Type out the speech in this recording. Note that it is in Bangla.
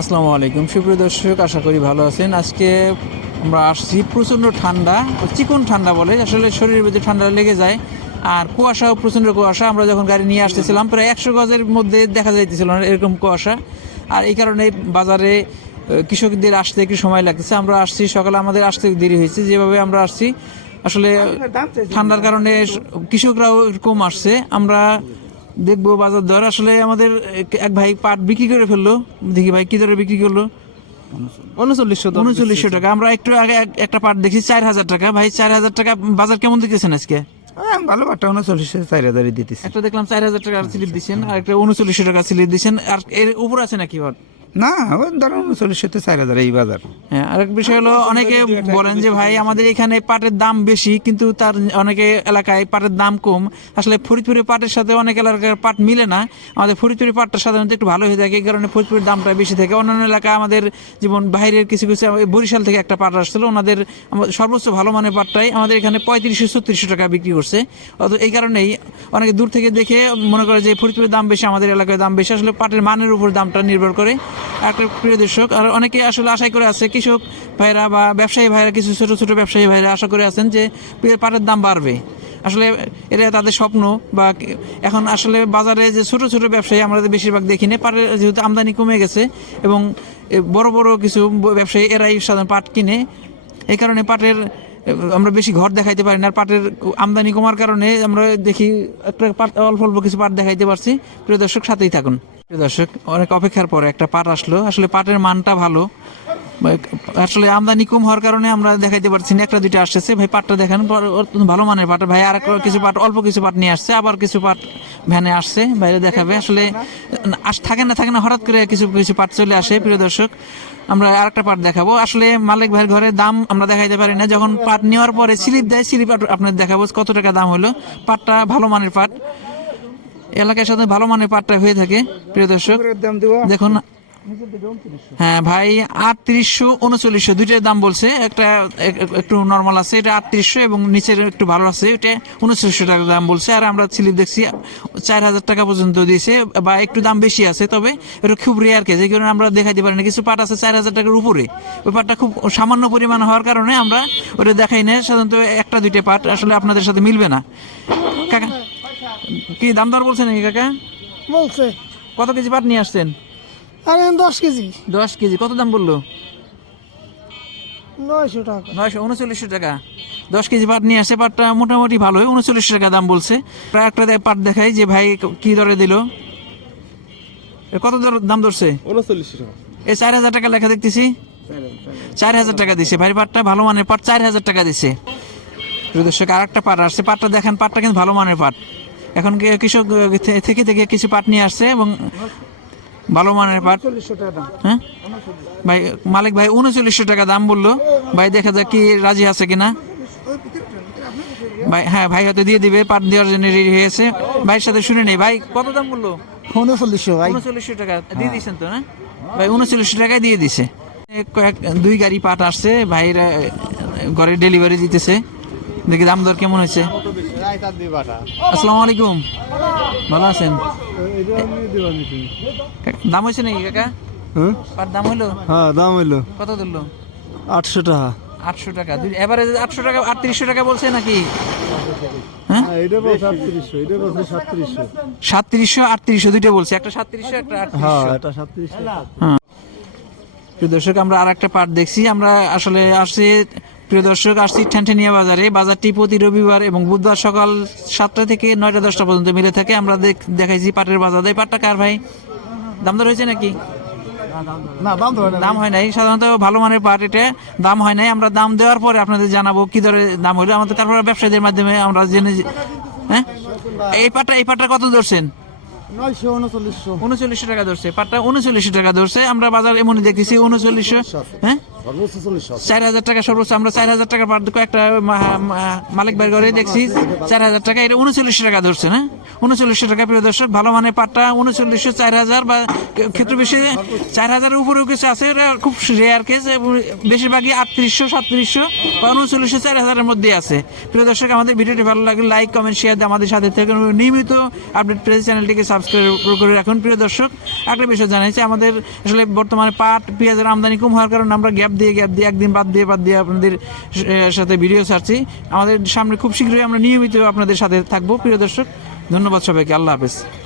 আসসালামু আলাইকুম। সুপ্রিয় দর্শক আশা করি ভালো আছেন। আজকে আমরা আসছি প্রচণ্ড ঠান্ডা চিকন ঠান্ডা বলে আসলে শরীরের ভিতরে ঠান্ডা লেগে যায়। আর কুয়াশাও প্রচণ্ড কুয়াশা আমরা যখন গাড়ি নিয়ে আসতেছিলাম প্রায় একশো গজের মধ্যে দেখা যাইতেছিল না এরকম কুয়াশা। আর এই কারণে বাজারে কৃষকদের আসতে একটু সময় লাগতেছে। আমরা আসছি সকালে আমাদের আসতে দেরি হয়েছে। যেভাবে আমরা আসছি আসলে ঠান্ডার কারণে কৃষকরাও কম আসছে। আমরা দেখব বাজার দর। আসলে আমাদের এক- ভাই পাট বিক্রি করে ফেলল। দেখি ভাই কি দরে বিক্রি করল? উনচল্লিশশো উনচল্লিশশো টাকা। আমরা একটু আগে এক- একটা পাট দেখি চার হাজার টাকা। ভাই চার হাজার টাকা বাজার কেমন দিতেছেন আজকে? ভালো পাটটা উনচল্লিশশো চার হাজারই দিতেছে। একটা দেখলাম চার হাজার টাকার স্লিপ দিচ্ছেন আর একটা উনচল্লিশশো টাকা স্লিপ দিচ্ছেন আর এর উপর আছে নাকি পাট? না ওই ধরো উনচল্লিশশো চার হাজার এই বাজার। হ্যাঁ আরেক বিষয় হলো অনেকে বলেন যে ভাই আমাদের এখানে পাটের দাম বেশি কিন্তু তার অনেকে এলাকায় পাটের দাম কম। আসলে ফরিদপুরি পাটের সাথে অনেক এলাকার পাট মিলে না। আমাদের ফরিদপুরি পাটটা সাধারণত একটু ভালো হয়ে থাকে এই কারণে ফরিদপুরের দামটা বেশি থাকে। অন্যান্য এলাকায় আমাদের যেমন বাইরের কিছু কিছু বরিশাল থেকে একটা পাট আসছিল ওনাদের সর্বোচ্চ ভালো মানের পাটটাই আমাদের এখানে পঁয়ত্রিশশো ছত্রিশশো টাকা বিক্রি করছে। অত এই কারণেই অনেকে দূর থেকে দেখে মনে করে যে ফরিদপুরের দাম বেশি আমাদের এলাকায় দাম বেশি। আসলে পাটের মানের উপর দামটা নির্ভর করে। প্রিয় দর্শক। আর অনেকে আসলে আশাই করে আছে, কৃষক ভাইরা বা ব্যবসায়ী ভাইরা, কিছু ছোট ছোট ব্যবসায়ী ভাইরা আশা করে আছেন যে পাটের দাম বাড়বে। আসলে এটা তাদের স্বপ্ন বা এখন আসলে বাজারে যে ছোট ছোট ব্যবসায়ী আমরা বেশিরভাগ দেখি না, পাটের যেহেতু আমদানি কমে গেছে এবং বড় বড় কিছু ব্যবসায়ী এরাই সাধারণ পাট কিনে। এই কারণে পাটের, আমরা বেশি ঘর দেখাইতে পারি না। আর পাটের আমদানি কমার কারণে আমরা দেখি একটা পাট, অল্প অল্প কিছু পাট দেখাইতে পারছি। প্রিয় দর্শক, সাথেই থাকুন। দর্শক, অনেক অপেক্ষার পরে একটা পাট আসলো। আসলে পাটের মানটা ভালো। আসলে আমদানি কম হওয়ার কারণে আমরা দেখাইতে পারছি না, একটা দুইটা আসতেছে। ভাই পাটটা দেখেন ভালো মানের পাট ভাই আর কিছু পাট অল্প কিছু পাট নিয়ে আসছে, আবার কিছু পাট ভ্যানে আসছে, বাইরে দেখাবে। আসলে, আস থাকে না থাকে না, হঠাৎ করে কিছু কিছু পাট চলে আসে, প্রিয় দর্শক। আমরা আর একটা পাট দেখাবো। আসলে মালিক ভাইয়ের ঘরে দাম আমরা দেখাইতে পারি না। যখন পাট নেওয়ার পরে স্লিপ দেয়, স্লিপ আপনাদের দেখাবো কত টাকা দাম হলো। পাটটা ভালো মানের পাট এলাকার সাথে ভালো মানের পাটটা হয়ে থাকে প্রিয় দর্শক। দেখুন। হ্যাঁ ভাই আটত্রিশশো উনচল্লিশশো দুইটার দাম বলছে। একটা এক- এক- একটু নর্মাল আছে এটা আটত্রিশশো এবং নিচের একটু ভালো আছে এটা উনচল্লিশশো টাকা দাম বলছে। আর আমরা স্লিপ দেখছি চার হাজার টাকা পর্যন্ত দিয়েছে বা একটু দাম বেশি আছে তবে এটা খুব রেয়ার কেস এই কারণে আমরা দেখাইতে পারি না। কিছু পাট আছে চার হাজার টাকার উপরে। ওই পাটটা খুব সামান্য পরিমাণ হওয়ার কারণে আমরা ওটা দেখাই না সাধারণত একটা দুইটা পাট আসলে আপনাদের সাথে মিলবে না। কাকা কি দাম দর বলছেন নাকি কাকা? বলছে। কত কেজি পাট নিয়ে আসছেন? আরে দশ কেজি। দশ কেজি। কত দাম বলল? নয়শো টাকা। নয়শো উনচল্লিশশো টাকা। দশ কেজি পাট নিয়ে আসে পাটটা মোটামুটি ভালোই উনচল্লিশ টাকা দাম বলছে। প্রায় একটা পাট দেখাই যে ভাই কি দরে দিল। এ কত দর দাম ধরছে? উনচল্লিশশো টাকা। এই চার হাজার টাকা লেখা দেখতেছি। চার হাজার টাকা দিছে। ভাই পাটটা ভালো মানের পাট চার হাজার টাকা দিছে। প্রিয় দর্শক আর একটা পাট আসছে। পাটটা দেখেন পাটটা কিন্তু ভালো মানের পাট। এখন কৃষক থেকে থেকে কিছু পাট নিয়ে আসছে এবং ভালো মানের পাট। হ্যাঁ? ভাই মালিক ভাই উনচল্লিশশো টাকা দাম বলল। ভাই দেখা যাক কি রাজি আছে কিনা। ভাই হ্যাঁ ভাই হয়তো দিয়ে দিবে পাট দেওয়ার জন্য রেডি হয়েছে ভাইয়ের সাথে শুনে নেই। ভাই কত দাম বলল? উনচল্লিশশো ভাই। উনচল্লিশশো টাকা। দিয়ে দিয়েছেন তো না? ভাই উনচল্লিশশো টাকায় দিয়ে দিছে। কয়েক দুই গাড়ি পাট আসছে। ভাইরা ঘরে ডেলিভারি দিতেছে। দেখি দাম দর কেমন হয়েছে। আসসালামু আলাইকুম। ভালো আছেন? দাম হয়েছে নাকি কাকা? পাট দাম হলো হ্যাঁ দাম হইল। কত ধরলো? আটশো টাকা। আটশো টাকা। এভারেজ আটশো টাকা আটত্রিশশো টাকা বলছে নাকি? হ্যাঁ? বল সাতত্রিশশো আটত্রিশশো দুইটা বলছে। একটা সাতত্রিশশো একটা হ্যাঁ আটত্রিশশো দর্শক আমরা আর একটা পার্ট দেখছি। আমরা আসলে আসছি প্রিয় দর্শক আসছি ঠ্যানঠেনিয়া বাজারে। বাজারটি প্রতি রবিবার এবং বুধবার সকাল সাতটা থেকে নয়টা দশটা পর্যন্ত মিলে থাকে। আমরা দেখ- দেখাইছি পাটের বাজার। এই পাটটা কার ভাই? দাম দর হয়েছে নাকি? দাম হয় নাই। সাধারণত ভালো মানের পাট এটা। দাম হয় নাই। আমরা দাম দেওয়ার পরে আপনাদের জানাব কি দরে দাম হলো। আমাদের তারপরে ব্যবসায়ীদের মাধ্যমে আমরা জেনে হ্যাঁ? এই পাটটা এই পাটটা কত ধরছেন? উনচল্লিশশো। টাকা ধরছে। পাটটা উনচল্লিশশো টাকা ধরছে। আমরা বাজার এমনই দেখতেছি উনচল্লিশশো। হ্যাঁ? সর্বোচ্চ চল্লিশ চার হাজার টাকা সর্বোচ্চ। আমরা চার হাজার টাকা একটা মালিক দেখছি। চার হাজার টাকা, এটা টাকা ধরছে, না? টাকা, প্রিয় দর্শক, ভালো মানে পাটটা চার হাজার বা ক্ষেত্র বেশি। চার হাজারের উপরেও কিছু আছে খুব রেয়ার কেস বেশিরভাগই আটত্রিশশো, সাতত্রিশশো বা উনচল্লিশশো, চার হাজারের মধ্যে আছে। প্রিয় দর্শক, আমাদের ভিডিওটি ভালো লাগলে লাইক কমেন্ট শেয়ার দিয়ে আমাদের সাথে থেকে নিয়মিত আপডেট পেজ চ্যানেলটিকে সাবস্ক্রাইব করে রাখুন। প্রিয় দর্শক একটা বিষয় জানাইছি আমাদের আসলে বর্তমানে পাট, পেঁয়াজের আমদানি কম হওয়ার কারণে আমরা গ্যাপ দিয়ে গ্যাপ দিয়ে, একদিন বাদ দিয়ে বাদ দিয়ে আপনাদের সাথে ভিডিও ছাড়ছি। আমাদের সামনে খুব শীঘ্রই আমরা নিয়মিত আপনাদের সাথে থাকব, প্রিয় দর্শক। ধন্যবাদ সবাইকে। আল্লাহ হাফেজ।